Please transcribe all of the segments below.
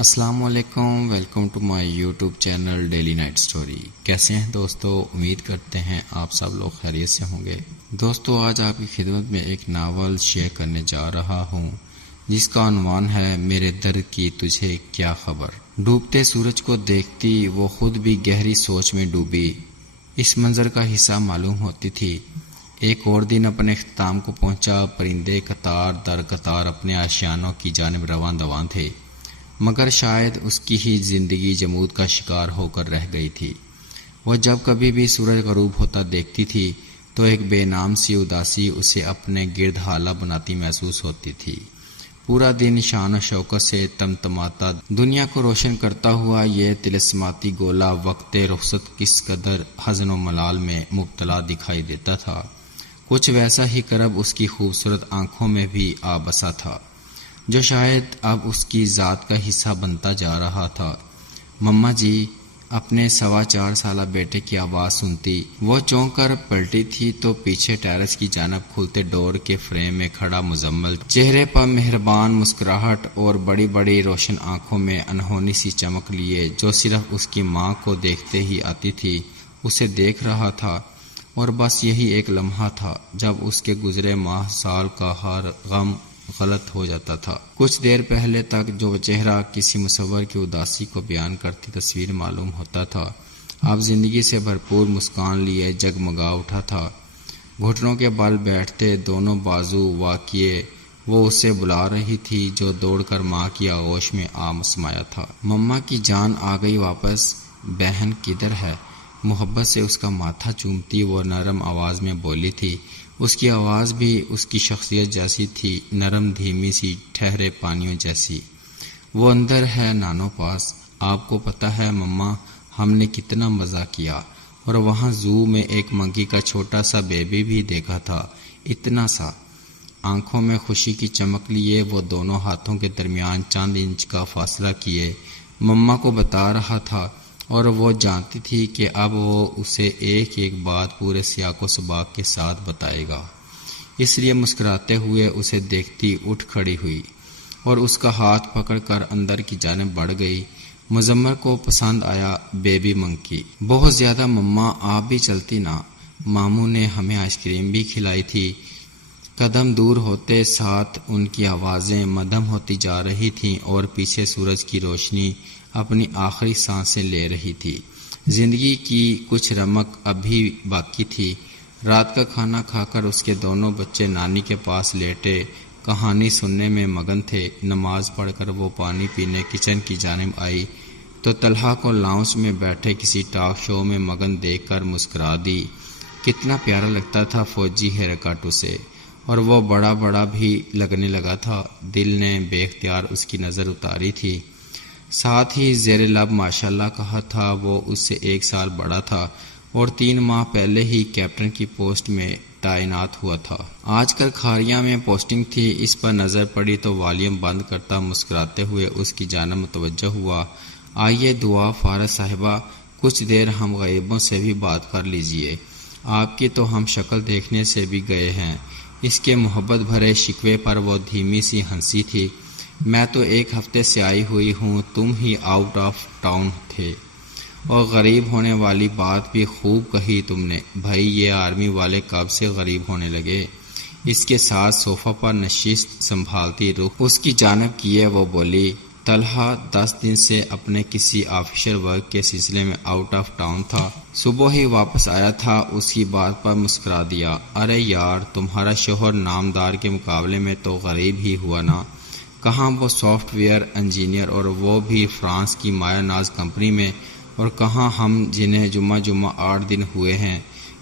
السلام علیکم، welcome to my YouTube channel daily night story. کیسے ہیں دوستو؟ امید کرتے ہیں آپ سب لوگ خیریت سے ہوں گے۔ دوستو آج آپ کی خدمت میں ایک ناول شیئر کرنے جا رہا ہوں جس کا عنوان ہے میرے درد کی تجھے کیا خبر۔ ڈوبتے سورج کو دیکھتی وہ خود بھی گہری سوچ میں ڈوبی۔ اس منظر کا حصہ معلوم ہوتی تھی۔ ایک اور دن اپنے اختتام کو پہنچا۔ پرندے قطار در قطار اپنے آشیانوں کی جانب رواں دواں تھے، مگر شاید اس کی ہی زندگی جمود کا شکار ہو کر رہ گئی تھی۔ وہ جب کبھی بھی سورج غروب ہوتا دیکھتی تھی تو ایک بے نام سی اداسی اسے اپنے گرد حالہ بناتی محسوس ہوتی تھی۔ پورا دن شان و شوکت سے تمتماتا دنیا کو روشن کرتا ہوا یہ طلسماتی گولا وقت رخصت کس قدر حزن و ملال میں مبتلا دکھائی دیتا تھا۔ کچھ ویسا ہی کرب اس کی خوبصورت آنکھوں میں بھی آ بسا تھا جو شاید اب اس کی ذات کا حصہ بنتا جا رہا تھا۔ مما جی، اپنے 4.25 سالہ بیٹے کی آواز سنتی وہ چونک کر پلٹی تھی تو پیچھے ٹیرس کی جانب کھلتے ڈور کے فریم میں کھڑا مزمل چہرے پر مہربان مسکراہٹ اور بڑی بڑی روشن آنکھوں میں انہونی سی چمک لیے جو صرف اس کی ماں کو دیکھتے ہی آتی تھی، اسے دیکھ رہا تھا۔ اور بس یہی ایک لمحہ تھا جب اس کے گزرے ماہ سال کا ہر غم غلط ہو جاتا تھا۔ کچھ دیر پہلے تک جو چہرہ کسی مصور کی اداسی کو بیان کرتی تصویر معلوم ہوتا تھا، اب زندگی سے بھرپور مسکان لیے جگمگا اٹھا تھا۔ گھٹنوں کے بل بیٹھتے دونوں بازو واقعے وہ اسے بلا رہی تھی جو دوڑ کر ماں کی آغوش میں آ سمایا تھا۔ مما کی جان آ گئی واپس، بہن کدھر ہے؟ محبت سے اس کا ماتھا چومتی وہ نرم آواز میں بولی تھی۔ اس کی آواز بھی اس کی شخصیت جیسی تھی، نرم دھیمی سی، ٹھہرے پانیوں جیسی۔ وہ اندر ہے نانو پاس۔ آپ کو پتہ ہے مما، ہم نے کتنا مزہ کیا، اور وہاں زو میں ایک منکی کا چھوٹا سا بیبی بھی دیکھا تھا، اتنا سا۔ آنکھوں میں خوشی کی چمک لیے وہ دونوں ہاتھوں کے درمیان چند انچ کا فاصلہ کیے مما کو بتا رہا تھا، اور وہ جانتی تھی کہ اب وہ اسے ایک ایک بات پورے سیاق و سباق کے ساتھ بتائے گا، اس لیے مسکراتے ہوئے اسے دیکھتی اٹھ کھڑی ہوئی اور اس کا ہاتھ پکڑ کر اندر کی جانب بڑھ گئی۔ مزمل کو پسند آیا بیبی منکی بہت زیادہ۔ مما آپ بھی چلتی نا، ماموں نے ہمیں آئس کریم بھی کھلائی تھی۔ قدم دور ہوتے ساتھ ان کی آوازیں مدھم ہوتی جا رہی تھیں اور پیچھے سورج کی روشنی اپنی آخری سانسیں لے رہی تھی۔ زندگی کی کچھ رمق اب بھی باقی تھی۔ رات کا کھانا کھا کر اس کے دونوں بچے نانی کے پاس لیٹے کہانی سننے میں مگن تھے۔ نماز پڑھ کر وہ پانی پینے کچن کی جانب آئی تو طلحہ کو لاؤنج میں بیٹھے کسی ٹاک شو میں مگن دیکھ کر مسکرا دی۔ کتنا پیارا لگتا تھا فوجی ہیرکاٹ اسے، اور وہ بڑا بڑا بھی لگنے لگا تھا۔ دل نے بے اختیار اس کی نظر اتاری تھی، ساتھ ہی زیر لب ماشاءاللہ کہا تھا۔ وہ اس سے 1 سال بڑا تھا اور 3 ماہ پہلے ہی کیپٹن کی پوسٹ میں تعینات ہوا تھا۔ آج کل کھاریاں میں پوسٹنگ تھی۔ اس پر نظر پڑی تو والیوم بند کرتا مسکراتے ہوئے اس کی جانب متوجہ ہوا۔ آئیے دعا فارغ صاحبہ، کچھ دیر ہم غریبوں سے بھی بات کر لیجئے، آپ کی تو ہم شکل دیکھنے سے بھی گئے ہیں۔ اس کے محبت بھرے شکوے پر وہ دھیمی سی ہنسی تھی۔ میں تو 1 ہفتے سے آئی ہوئی ہوں، تم ہی آؤٹ آف ٹاؤن تھے، اور غریب ہونے والی بات بھی خوب کہی تم نے۔ بھائی یہ آرمی والے کب سے غریب ہونے لگے؟ اس کے ساتھ صوفہ پر نشست سنبھالتی رخ اس کی جانب کیے وہ بولی۔ طلحہ 10 دن سے اپنے کسی آفیشل ورک کے سلسلے میں آؤٹ آف ٹاؤن تھا، صبح ہی واپس آیا تھا۔ اس کی بات پر مسکرا دیا۔ ارے یار، تمہارا شوہر نامدار کے مقابلے میں تو غریب ہی ہوا نا۔ کہاں وہ سافٹ ویئر انجینئر، اور وہ بھی فرانس کی مایا ناز کمپنی میں، اور کہاں ہم جنہیں جمعہ 8 دن ہوئے ہیں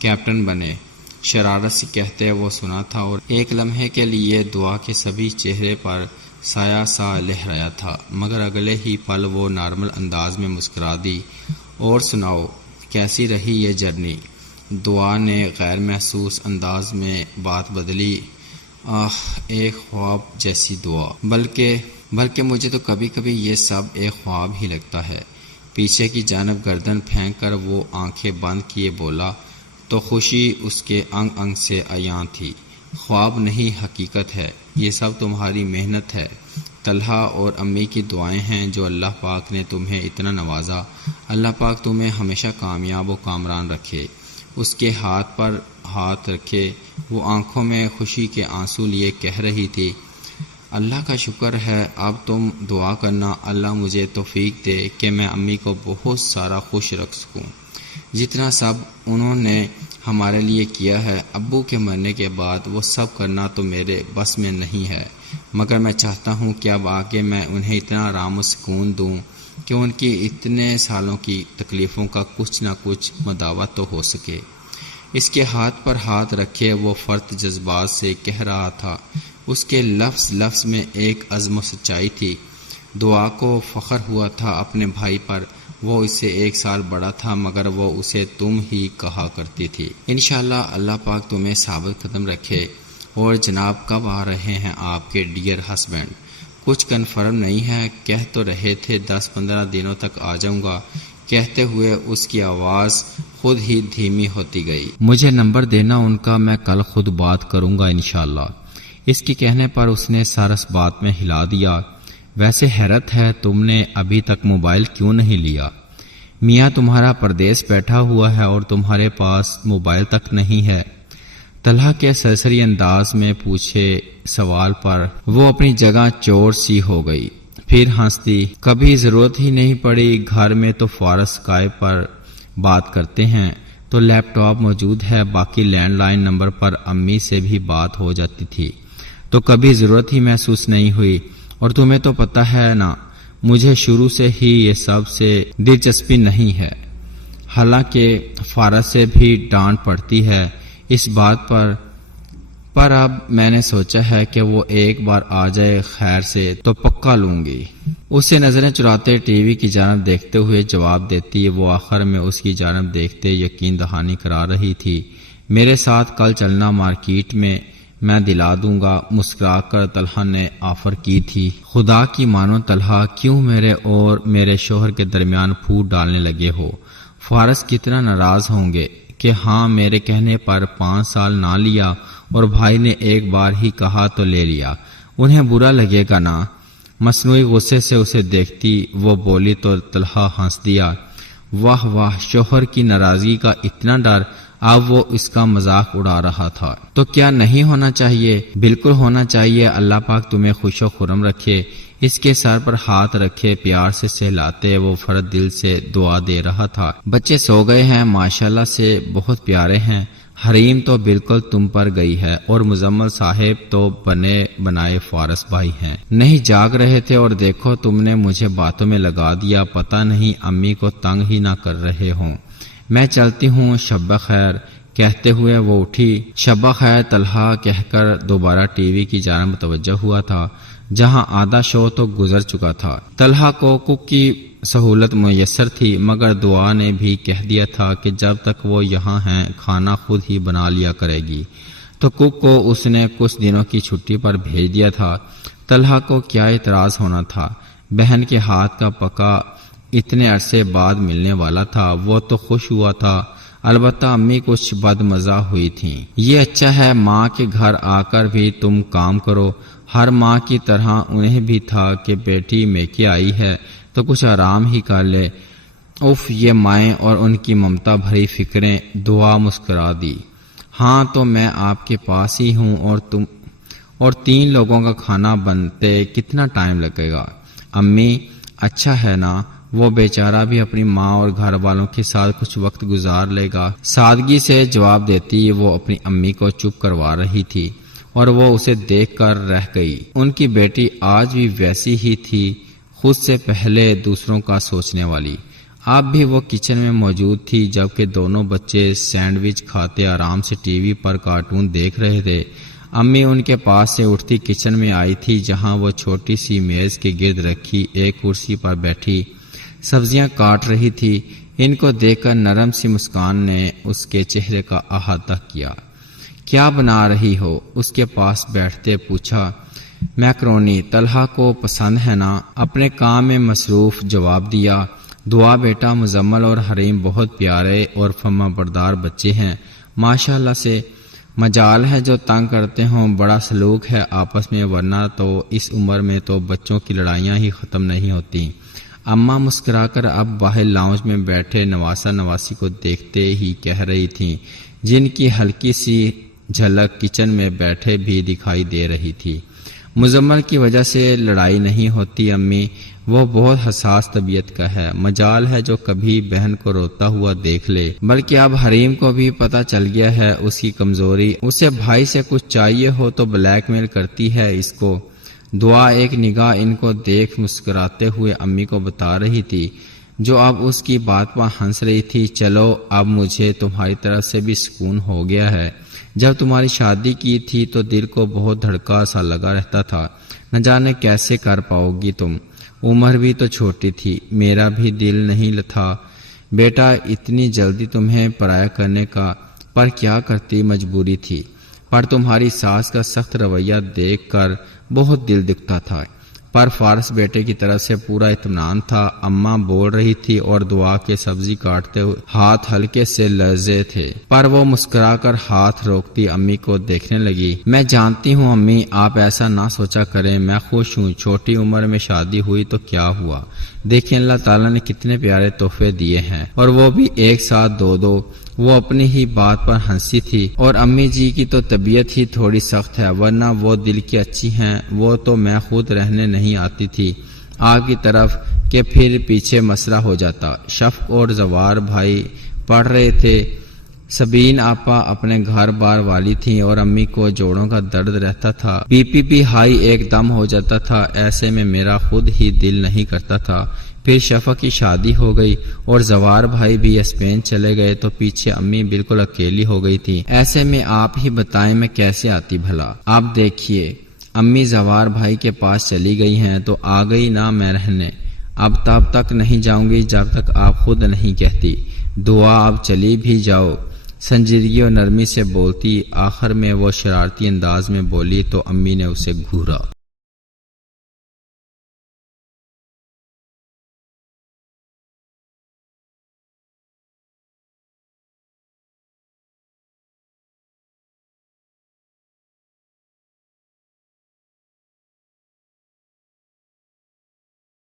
کیپٹن بنے۔ شرارت سے کہتے وہ سنا تھا، اور ایک لمحے کے لیے دعا کے سبھی چہرے پر سایہ سا لہرایا تھا، مگر اگلے ہی پل وہ نارمل انداز میں مسکرا دی۔ اور سناؤ کیسی رہی یہ جرنی؟ دعا نے غیر محسوس انداز میں بات بدلی۔ ایک خواب جیسی دعا، بلکہ مجھے تو کبھی کبھی یہ سب ایک خواب ہی لگتا ہے۔ پیچھے کی جانب گردن پھینک کر وہ آنکھیں بند کیے بولا تو خوشی اس کے انگ انگ سے عیاں تھی۔ خواب نہیں حقیقت ہے، یہ سب تمہاری محنت ہے۔ طلحہ اور امی کی دعائیں ہیں جو اللہ پاک نے تمہیں اتنا نوازا۔ اللہ پاک تمہیں ہمیشہ کامیاب و کامران رکھے۔ اس کے ہاتھ پر ہاتھ رکھے، وہ آنکھوں میں خوشی کے آنسو لیے کہہ رہی تھی، اللہ کا شکر ہے، اب تم دعا کرنا اللہ مجھے توفیق دے کہ میں امی کو بہت سارا خوش رکھ سکوں، جتنا سب انہوں نے ہمارے لیے کیا ہے۔ ابو کے مرنے کے بعد وہ سب کرنا تو میرے بس میں نہیں ہے، مگر میں چاہتا ہوں کہ اب آگے میں انہیں اتنا آرام و سکون دوں کہ ان کی اتنے سالوں کی تکلیفوں کا کچھ نہ کچھ مداوع تو ہو سکے۔ اس کے ہاتھ پر ہاتھ رکھے وہ فرد جذبات سے کہہ رہا تھا، اس کے لفظ لفظ میں ایک عزم و سچائی تھی۔ دعا کو فخر ہوا تھا اپنے بھائی پر، وہ اس سے 1 سال بڑا تھا مگر وہ اسے تم ہی کہا کرتی تھی۔ انشاءاللہ اللہ پاک تمہیں ثابت قدم رکھے۔ اور جناب کب آ رہے ہیں آپ کے ڈیئر ہسبینڈ؟ کچھ کنفرم نہیں ہے، کہہ تو رہے تھے 10-15 دنوں تک آ جاؤں گا، کہتے ہوئے اس کی آواز خود ہی دھیمی ہوتی گئی۔ مجھے نمبر دینا ان کا، میں کل خود بات کروں گا انشاءاللہ۔ اس کے کہنے پر اس نے سر اس بات میں ہلا دیا۔ ویسے حیرت ہے تم نے ابھی تک موبائل کیوں نہیں لیا؟ میاں تمہارا پردیس بیٹھا ہوا ہے اور تمہارے پاس موبائل تک نہیں ہے۔ طلحہ کے سرسری انداز میں پوچھے سوال پر وہ اپنی جگہ چور سی ہو گئی، پھر ہنس دی۔ کبھی ضرورت ہی نہیں پڑی، گھر میں تو فارغ اسکائپ پر بات کرتے ہیں تو لیپ ٹاپ موجود ہے، باقی لینڈ لائن نمبر پر امی سے بھی بات ہو جاتی تھی، تو کبھی ضرورت ہی محسوس نہیں ہوئی۔ اور تمہیں تو پتہ ہے نا مجھے شروع سے ہی یہ سب سے دلچسپی نہیں ہے، حالانکہ فارغ سے بھی ڈانٹ پڑتی ہے اس بات پر اب میں نے سوچا ہے کہ وہ ایک بار آ جائے خیر سے تو پکا لوں گی۔ اسے نظریں چراتے ٹی وی کی جانب دیکھتے ہوئے جواب دیتی، وہ آخر میں اس کی جانب دیکھتے یقین دہانی کرا رہی تھی۔ میرے ساتھ کل چلنا مارکیٹ میں دلا دوں گا، مسکرا کر طلحہ نے آفر کی تھی۔ خدا کی مانو طلحہ، کیوں میرے اور میرے شوہر کے درمیان پھوٹ ڈالنے لگے ہو؟ فارغ کتنا ناراض ہوں گے کہ ہاں میرے کہنے پر 5 سال نہ لیا اور بھائی نے ایک بار ہی کہا تو لے لیا، انہیں برا لگے گا نا۔ مصنوعی غصے سے اسے دیکھتی وہ بولی تو طلحہ ہنس دیا۔ واہ واہ، شوہر کی ناراضگی کا اتنا ڈر، اب وہ اس کا مذاق اڑا رہا تھا۔ تو کیا نہیں ہونا چاہیے؟ بالکل ہونا چاہیے، اللہ پاک تمہیں خوش و خرم رکھے۔ اس کے سر پر ہاتھ رکھے پیار سے سہلاتے وہ فرد دل سے دعا دے رہا تھا۔ بچے سو گئے ہیں، ماشاءاللہ سے بہت پیارے ہیں، حریم تو بالکل تم پر گئی ہے، اور مزمل صاحب تو بنے بنائے فارغ بھائی ہیں۔ نہیں جاگ رہے تھے اور دیکھو تم نے مجھے باتوں میں لگا دیا، پتہ نہیں امی کو تنگ ہی نہ کر رہے ہوں۔ میں چلتی ہوں، شب خیر، کہتے ہوئے وہ اٹھی۔ شب خیر طلحہ کہہ کر دوبارہ ٹی وی کی جانب متوجہ ہوا تھا جہاں آدھا شو تو گزر چکا تھا۔ طلحہ کو کک کی سہولت میسر تھی مگر دعا نے بھی کہہ دیا تھا کہ جب تک وہ یہاں ہیں کھانا خود ہی بنا لیا کرے گی، تو کک کو اس نے کچھ دنوں کی چھٹی پر بھیج دیا تھا۔ طلحہ کو کیا اعتراض ہونا تھا، بہن کے ہاتھ کا پکا اتنے عرصے بعد ملنے والا تھا، وہ تو خوش ہوا تھا، البتہ امی کچھ بد مزہ ہوئی تھیں۔ یہ اچھا ہے ماں کے گھر آ کر بھی تم کام کرو، ہر ماں کی طرح انہیں بھی تھا کہ بیٹی میکے آئی ہے تو کچھ آرام ہی کر لے۔ اف، یہ مائیں اور ان کی ممتا بھری فکریں۔ دعا مسکرا دی، ہاں تو میں آپ کے پاس ہی ہوں، اور 3 لوگوں کا کھانا بنتے کتنا ٹائم لگے گا؟ امی، اچھا ہے نا، وہ بیچارہ بھی اپنی ماں اور گھر والوں کے ساتھ کچھ وقت گزار لے گا۔ سادگی سے جواب دیتی وہ اپنی امی کو چپ کروا رہی تھی اور وہ اسے دیکھ کر رہ گئی۔ ان کی بیٹی آج بھی ویسی ہی تھی، خود سے پہلے دوسروں کا سوچنے والی۔ اب بھی وہ کچن میں موجود تھی جبکہ دونوں بچے سینڈوچ کھاتے آرام سے ٹی وی پر کارٹون دیکھ رہے تھے۔ امی ان کے پاس سے اٹھتی کچن میں آئی تھی جہاں وہ چھوٹی سی میز کے گرد رکھی ایک کرسی پر بیٹھی سبزیاں کاٹ رہی تھی۔ ان کو دیکھ کر نرم سی مسکان نے اس کے چہرے کا احاطہ کیا۔ کیا بنا رہی ہو؟ اس کے پاس بیٹھتے پوچھا۔ میکرونی، طلحہ کو پسند ہے نا؟ اپنے کام میں مصروف جواب دیا۔ دعا بیٹا، مزمل اور حریم بہت پیارے اور فرما بردار بچے ہیں، ماشاءاللہ سے۔ مجال ہے جو تنگ کرتے ہوں، بڑا سلوک ہے آپس میں، ورنہ تو اس عمر میں تو بچوں کی لڑائیاں ہی ختم نہیں ہوتی۔ اماں مسکرا کر اب باہر لاؤنج میں بیٹھے نواسا نواسی کو دیکھتے ہی کہہ رہی تھیں، جن کی ہلکی سی جھلک کچن میں بیٹھے بھی دکھائی دے رہی تھی۔ مزمل کی وجہ سے لڑائی نہیں ہوتی امی، وہ بہت حساس طبیعت کا ہے، مجال ہے جو کبھی بہن کو روتا ہوا دیکھ لے، بلکہ اب حریم کو بھی پتہ چل گیا ہے اس کی کمزوری، اسے بھائی سے کچھ چاہیے ہو تو بلیک میل کرتی ہے اس کو۔ دعا ایک نگاہ ان کو دیکھ مسکراتے ہوئے امی کو بتا رہی تھی، جو اب اس کی بات پر ہنس رہی تھی، چلو اب مجھے تمہاری طرف سے بھی سکون ہو گیا ہے۔ جب تمہاری شادی کی تھی تو دل کو بہت دھڑکا سا لگا رہتا تھا، نہ جانے کیسے کر پاؤ گی تم، عمر بھی تو چھوٹی تھی، میرا بھی دل نہیں تھا بیٹا اتنی جلدی تمہیں پرایا کرنے کا، پر کیا کرتی، مجبوری تھی۔ پر تمہاری ساس کا سخت رویہ دیکھ کر بہت دل دکھتا تھا، پر فارس بیٹے کی طرف سے پورا اطمینان تھا۔ اماں بول رہی تھی اور دعا کے سبزی کاٹتے ہوئے ہاتھ ہلکے سے لرزے تھے، پر وہ مسکرا کر ہاتھ روکتی امی کو دیکھنے لگی۔ میں جانتی ہوں امی، آپ ایسا نہ سوچا کریں، میں خوش ہوں، چھوٹی عمر میں شادی ہوئی تو کیا ہوا، دیکھیں اللہ تعالیٰ نے کتنے پیارے تحفے دیے ہیں، اور وہ بھی ایک ساتھ دو دو۔ وہ اپنی ہی بات پر ہنسی تھی، اور امی جی کی تو طبیعت ہی تھوڑی سخت ہے، ورنہ وہ دل کی اچھی ہیں، وہ تو میں خود رہنے نہیں آتی تھی آپ کی طرف کہ پھر پیچھے مسئلہ ہو جاتا۔ شفق اور زوار بھائی پڑھ رہے تھے، سبین آپا اپنے گھر بار والی تھیں، اور امی کو جوڑوں کا درد رہتا تھا، بی پی بھی ہائی ایک دم ہو جاتا تھا، ایسے میں میرا خود ہی دل نہیں کرتا تھا۔ پھر شفق کی شادی ہو گئی اور زوار بھائی بھی اسپین چلے گئے تو پیچھے امی بالکل اکیلی ہو گئی تھی، ایسے میں آپ ہی بتائیں میں کیسے آتی بھلا۔ آپ دیکھیے امی زوار بھائی کے پاس چلی گئی ہیں تو آ گئی نا میں رہنے، اب تب تک نہیں جاؤں گی جب تک آپ خود نہیں کہتی۔ دعا اب چلی بھی جاؤ، سنجیدگی اور نرمی سے بولتی، آخر میں وہ شرارتی انداز میں بولی تو امی نے اسے گھورا۔